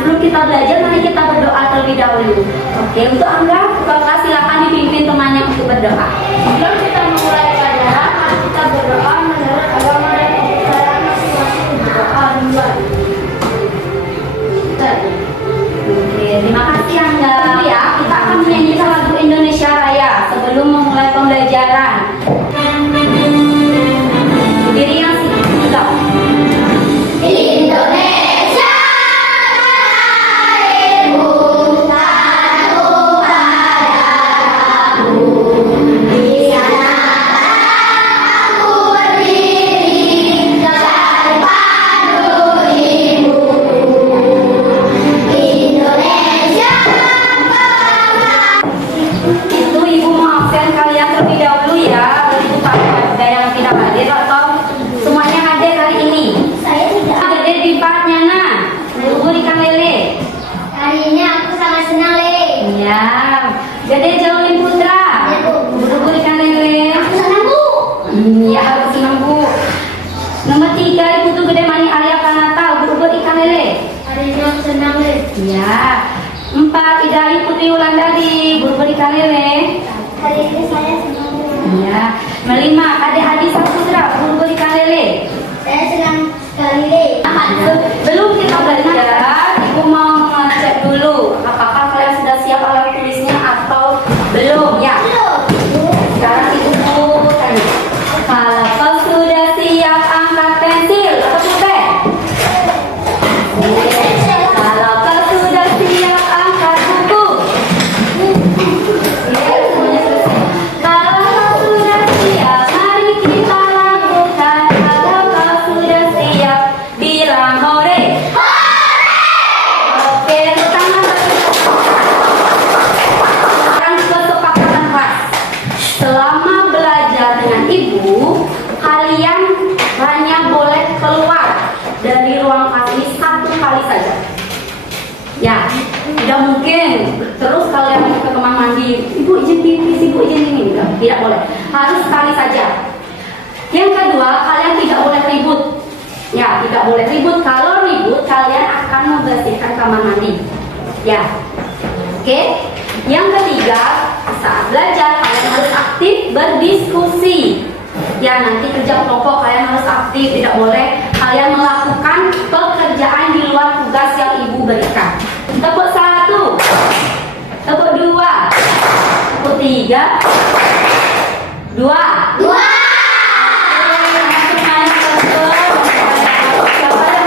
sebelum kita belajar, mari kita berdoa terlebih dahulu. Oke, untuk Angga, Kakak silakan dipimpin temannya untuk berdoa. Sebelum kita memulai pelajaran, mari kita berdoa menurut agama dan kepercayaan masing-masing. Berdoa duluan. Oke, terima kasih Angga. Ya, kita akan menyanyikan lagu Indonesia Raya sebelum memulai pembelajaran. Berdiri yang sigap. Indonesia, airmu, tanahku, padaku. Di sana aku berdiri, mencari padu ibu. Indonesia, Itu Ibu maafkan kalian terlebih dahulu ya, dari ada yang tidak hadir atau semuanya hadir hari ini. saya tidak. Gede di partnya nah, bubur ikan lele. Hari ini aku sangat senang, Le. Ya, Gede Jolin Putra. Ya, Bu. Bubur ikan lele. Aku senang, Bu. Ya, harus senang Bu. Nomor 3 Ibu tuh Gede Mani Arya Kanata, bubur ikan lele. Hari ini aku senang, Le. Ya. 4 Idai Putri Wulandari, bubur ikan lele. Hari ini saya senang, Le. Ya. 5 Ade Adi Saputra, bubur ikan lele. Saya senang sekali, Le. Sebelum kita belajar, Ibu mau mengecek dulu apakah kalian sudah siap alat tulisnya atau belum ya. Sekarang Ibu tanya, kalau kau sudah siap angkat pensil atau pulpen? Kalau kau sudah siap angkat buku? Ya, semuanya selesai. Kalau kau sudah siap, mari kita lakukan. Kalau kau sudah siap, bilang hore. Oke, tangan sekarang kesepakatan kelas. Selama belajar dengan Ibu, kalian hanya boleh keluar dari ruang kelas ini 1 kali saja. Ya, tidak mungkin terus kalian ke kamar mandi, Ibu izin pipis, Ibu izin ini, tidak boleh. Harus sekali saja. Yang kedua, kalian tidak boleh ribut. Ya, tidak boleh ribut. Kalau ribut, kalian akan membersihkan kamar mandi. Ya, oke. Yang ketiga, saat belajar kalian harus aktif berdiskusi. Ya, nanti kerja kelompok kalian harus aktif. Tidak boleh kalian melakukan pekerjaan di luar tugas yang Ibu berikan. Tepuk 1, tepuk 2, tepuk 3, 2.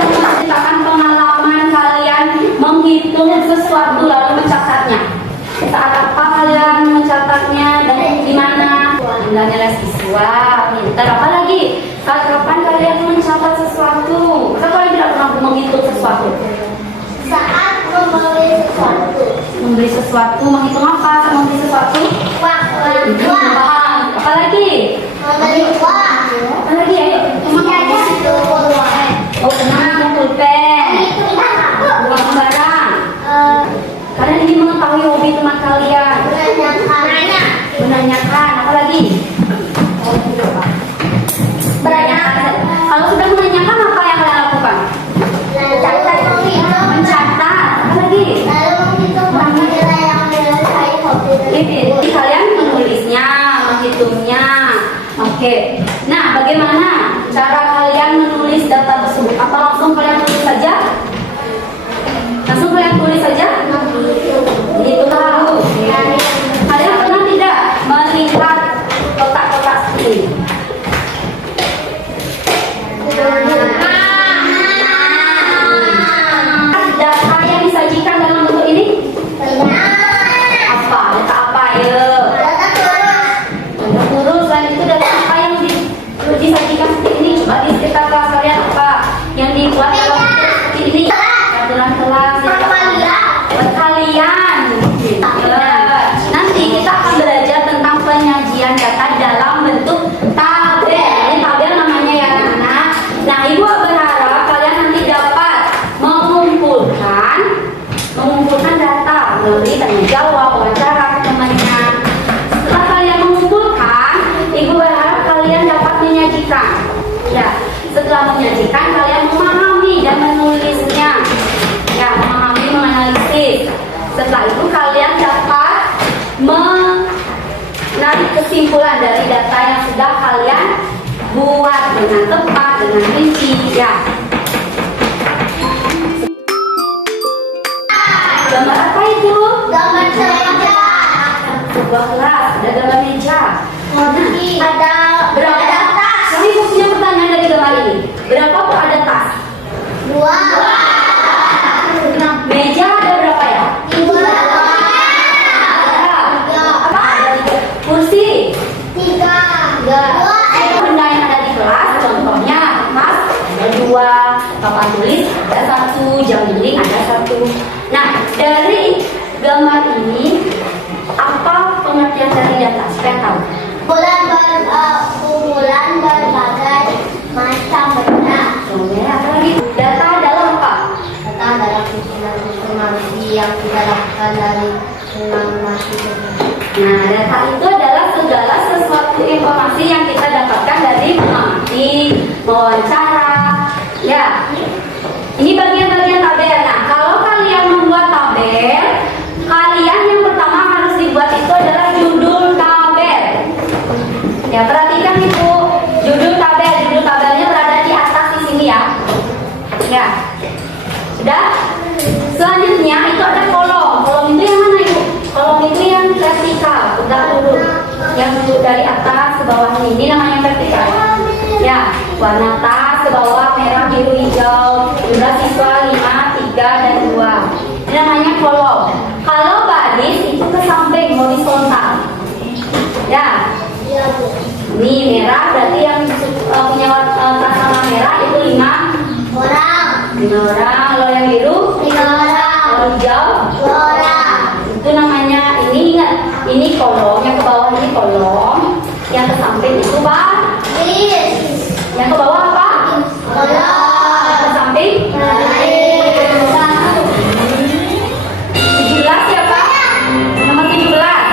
Menceritakan pengalaman kalian menghitung sesuatu lalu mencatatnya. Saat apa kalian mencatatnya dan di mana? Anda nilai siswa, pintar. Apa lagi? Saat kapan kalian mencatat sesuatu? Maka kalian tidak pernah menghitung sesuatu. Saat membeli sesuatu. Membeli sesuatu, menghitung apa? Membeli sesuatu? Uang. Paham. Apa lagi? Membeli uang. Apa lagi? Ayo. Mengajar itu uang. Oh, tenang, pulpen. Uang barang. Kalian ingin mengetahui hobi teman kalian. Menanyakan. Apa lagi? Menanyakan. Kalau sudah menanyakan, apa yang kalian lakukan? Mencatat. Apa lagi? Jadi kalian menulisnya, menghitungnya. Oke. Nah, bagaimana cara kalian menulis data tersebut? Apa langsung kalian tulis saja? Langsung kalian tulis saja? Itu tahu. Kalian pernah tidak melihat kotak-kotak seperti ini? Data yang disajikan dalam bentuk ini? Apa? Data apa ya? Data kurus. Selain itu data apa yang disajikan seperti ini? Coba di sekitar kelas kalian apa yang dibuat dalam dengan tepat, dengan rinci, ya. Gambar apa itu? Gambar meja. Sebuah kelas, ada gambar meja. Ada Berapa? tas. Kami punya pertanyaan dari gambar ini. Berapa tuh ada tas? 2. Meja ada berapa ya? 2. Ada. Apa? Ada 3. Kursi. 3. Benda yang ada di kelas, contohnya kertas ada 2, papan tulis ada 1, jam dinding ada 1. Nah, dari gambar ini apa pengertian dari data? Siapa yang tahu? Kumpulan berbagai macam benda. Contohnya apa lagi? Data adalah apa? Data adalah informasi yang kita dapatkan dari informasi tersebut. Nah, data itu adalah segala sesuatu informasi yang kita dapatkan dari mengamati, mewawancara. Ya, ini bagian-bagian tabel. Nah, kalau kalian membuat tabel, kalian yang pertama harus dibuat itu adalah judul tabel. Ya, perhatikan Ibu, judul tabel. Judul tabelnya berada di atas di sini ya. Ya, sudah. Selanjutnya itu ada kolom. Kolom itu yang mana Ibu? Kolom itu yang vertikal. Udah dulu. Yang dari atas ke bawah ini namanya vertikal. Ya, warna tas ke bawah merah, biru, hijau. Jumlah siswa 5, 3, dan 2. Ini namanya kolom. Kalau baris itu ke samping horizontal. Ya, Iya, Bu. ini merah berarti yang punya tas warna merah itu 5 Orang. 5 orang. Kalau yang biru 3 orang. kalau hijau 2 orang. itu namanya, ini ingat, ini kolom, yang ke bawah ini kolom, yang ke samping itu Baris. yang ke bawah apa? Kolom. Yang ke samping 17 siapa? Nomor 17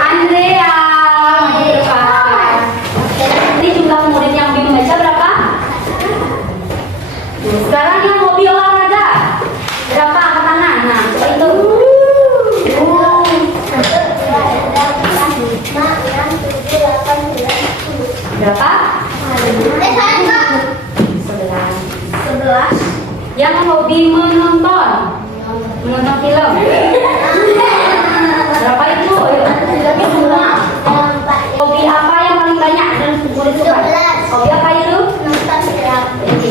Andrea. Maju ke depan. Ini jumlah murid yang bingung baca berapa? Sekarang yang hobi olahraga berapa? Angkat tangan. Nah, coba itu. Berapa? 11. Yang hobi menonton film berapa itu? Ayo, semua. Hobi apa yang paling banyak dan murid suka? 11. Hobi apa itu?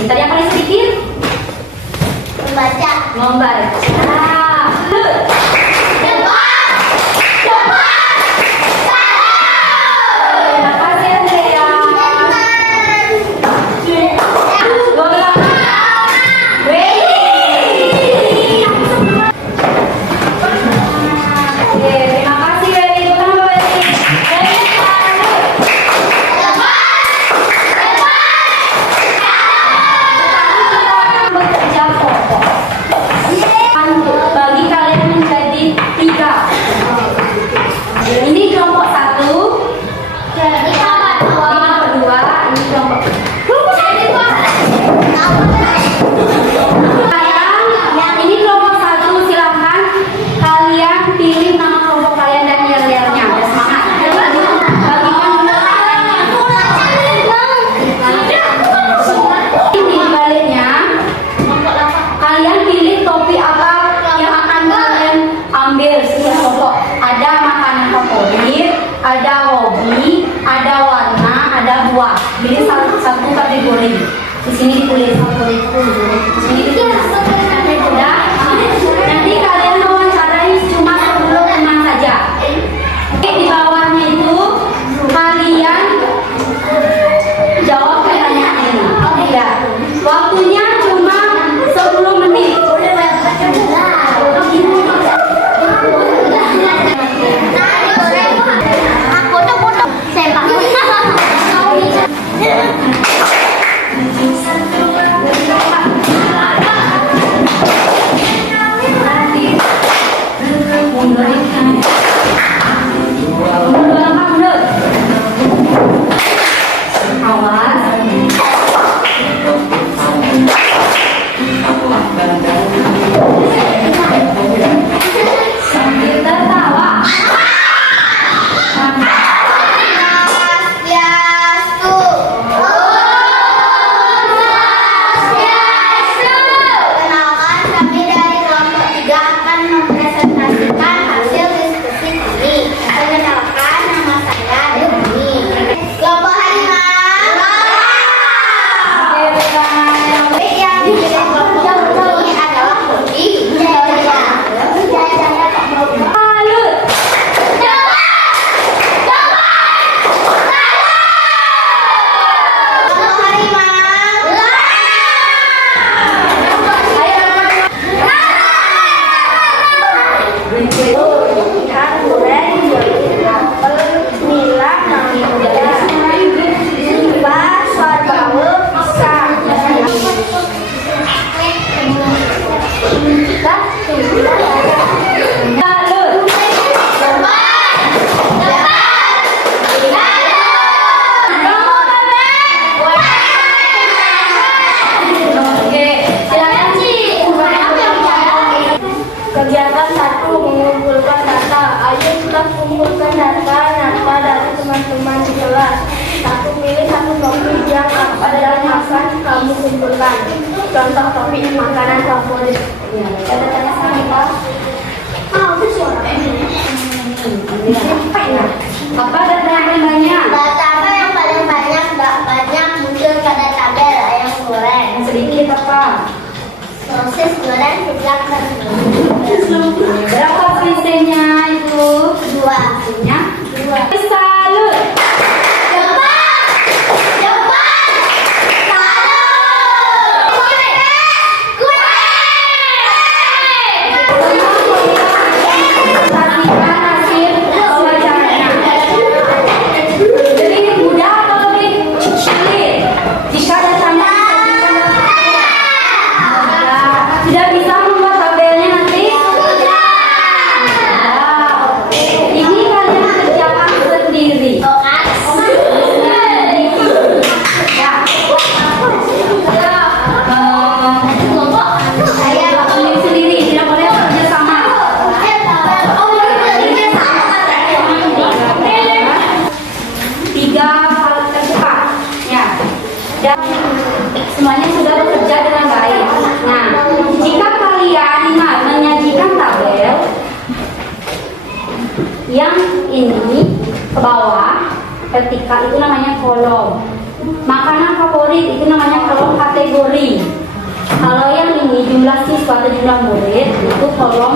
Tadi yang paling sedikit? Membaca. Membaca. Terima kasih Andrea. 12. Wery. Oke, terima kasih Wery. Bukan apa Wery? Wery, bekerja kelompok. Bagi kalian menjadi 3. Ini kelompok 1, ini kelompok 2, ini kelompok. Sayang, ini kelompok 1, silahkan kalian pilih nama kelompok kalian dan yel-yelnya. Semangat. Bagikan ini baliknya. Kalian pilih topi apa yang akan kalian ambil setiap kelompok. Ada makanan favorit, ada hobi, ada warna, ada buah. Pilih satu kategori. Di sini ditulis favorit. Di sini ditulis. Udah? Nanti kalian mewawancarai cuma 10 teman saja. Oke, di bawahnya itu kalian jawab pertanyaan ini. Ya. Waktunya cuma 10 menit. contoh topik makanan favorit. Ya, kita tanya sama kita. Itu suara Apa data yang paling banyak? data apa yang paling banyak muncul pada tabel ayam goreng, Yang sedikit apa? sosis goreng, seblak dan Berapa persennya itu? dua. Nya? Salut. Saksikan hasil wawancaranya. Lebih mudah atau lebih sulit? Jika datanya sudah bisa membuat tabelnya nanti? Ini kalian kerjakan sendiri. Ya. Sendiri, tidak boleh bekerja sama. Tiga hal tercepat, ya. Dan semuanya sudah bekerja dengan baik. Nah, jika kalian ingat menyajikan tabel yang ini ke bawah, ketika itu namanya kolom. Makanan favorit itu namanya kolom kategori. Kalau yang ini jumlah siswa atau jumlah murid itu kolom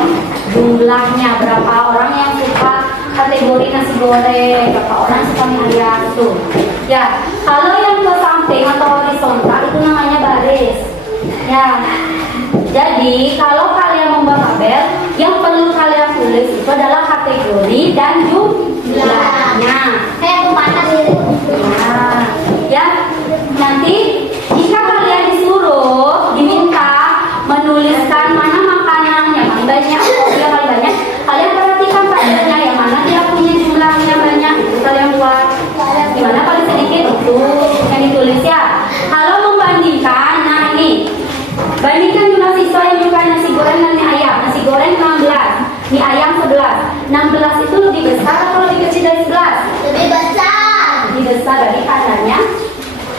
jumlahnya, berapa orang yang suka kategori nasi goreng, berapa orang suka mie ayam tuh. Ya, kalau yang ke samping atau horizontal itu namanya baris. Ya. Jadi kalau kalian membuat tabel, yang perlu kalian tulis itu adalah kategori dan jumlahnya. Ya, nanti jika kalian disuruh diminta menuliskan mana makanan yang paling banyak, yang paling banyak, kalian perhatikan tabelnya yang mana dia punya jumlahnya banyak, itu kalian buat. Gimana paling sedikit itu yang ditulis ya. Kalau membandingkan, nah ini bandingkan jumlah siswa yang menyukai nasi goreng dan mie ayam. Nasi goreng 16, mie ayam 11. 16 itu lebih besar atau lebih kecil dari 11? Lebih besar. Lebih besar dari tandanya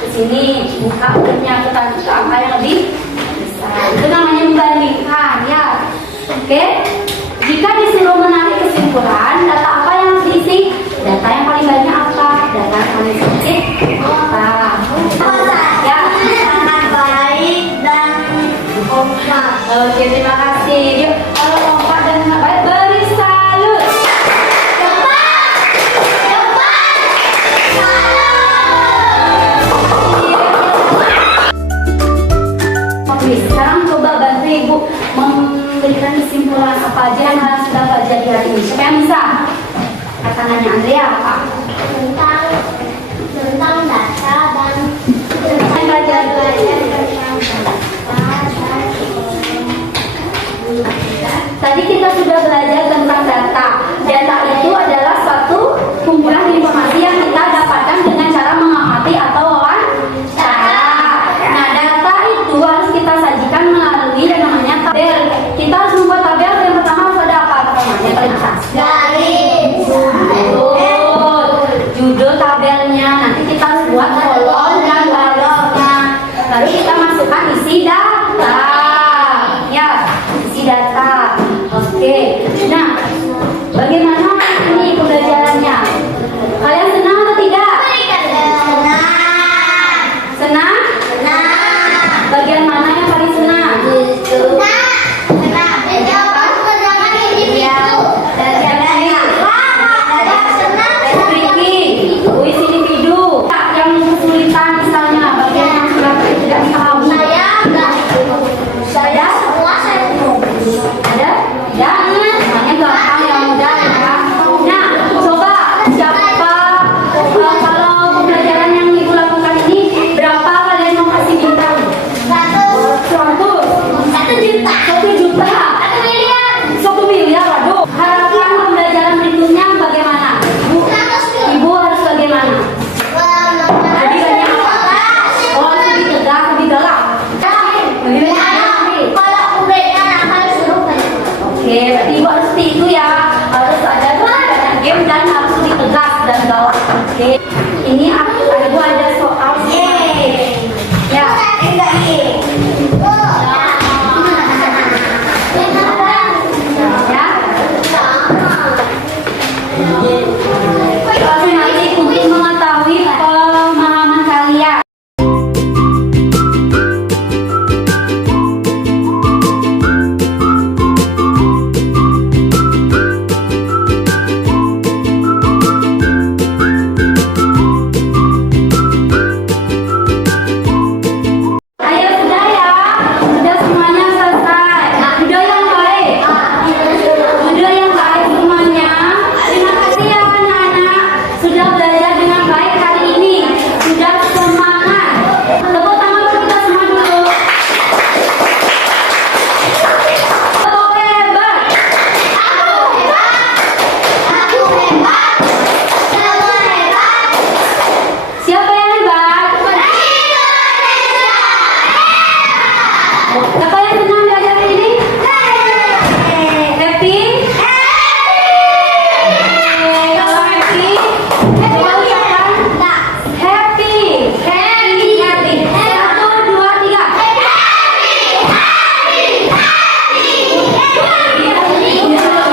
di sini buka hurufnya ke angka yang lebih besar. Itu namanya membandingkan ya. Oke. Jika disuruh menarik kesimpulan, data apa yang harus diisi? Data yang paling banyak apa? Data yang paling sedikit apa? Ya. Sangat baik dan kompak. Oke, terima kasih. Yuk, kalau kompak dan sangat baik, beri salut. Oke, sekarang coba bantu Ibu memberikan kesimpulan apa aja yang harus kita belajar di hari ini. Siapa yang bisa? Tangannya Andrea apa? Tentang data dan Yang belajar Tadi kita sudah belajar tentang data. Data itu adalah suatu kumpulan informasi yang kita dapatkan dengan cara mengamati atau wawancara. Nah, data itu harus kita sajikan melalui yang namanya tabel. Kita harus membuat tabel. Yang pertama harus ada apa? Yang paling atas. garis. Betul. Judul tabelnya. Nanti kita harus buat kolom dan barisnya. Lalu kita masukkan isi data. Ya, isi data. Oke. Nah, bagaimana ini pembelajarannya? Kalian senang atau tidak? Senang? Bagian mana yang paling senang? Speaking, kuis individu. Yang kesulitan misalnya, bagian yang sudah tidak dipahami. Ada? Ada? Ya, semuanya gampang yang mudah ya. Nah, coba siapa kalau pembelajaran yang Ibu lakukan ini berapa kalian mau kasih bintang? 1 juta. 1 miliar, waduh. Harapan pembelajaran berikutnya bagaimana? Ibu harus bagaimana? Lebih banyak apa? Oh, lebih tegas, lebih galak. Lebih banyak lagi. Oke, berarti Ibu harus seperti itu ya. Harus ada banyak game dan harus lebih tegas dan galak. Oke. Ini Ibu ada soal. Ya. Ya. Nanti untuk mengetahui pemahaman kalian. Ayo sudah ya, sudah semuanya selesai. Sudah yang baik, sudah yang baik semuanya. Terima kasih ya anak-anak, sudah belajar dengan baik hari ini. Sudah semangat. Tepuk tangan untuk kita semua dulu. Oh hebat. Siapa yang hebat? Siapa yang senang belajar ini? Happy? Kalau happy, coba ucapkan happy. Happy. 1, 2, 3.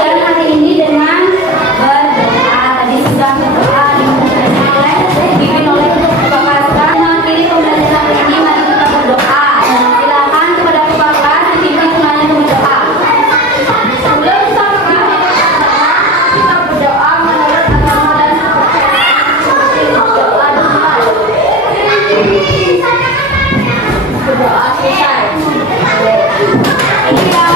Dan hari ini dengan berdoa. Tadi sudah berdoa dipimpin oleh Bapak Sekarang mengakhiri pembelajaran ini. Mari kita berdoa. Silakan kepada Bapak dipimpin semuanya berdoa. Sebelum kita berdoa menurut agama dan berdoa selesai. Ini ya.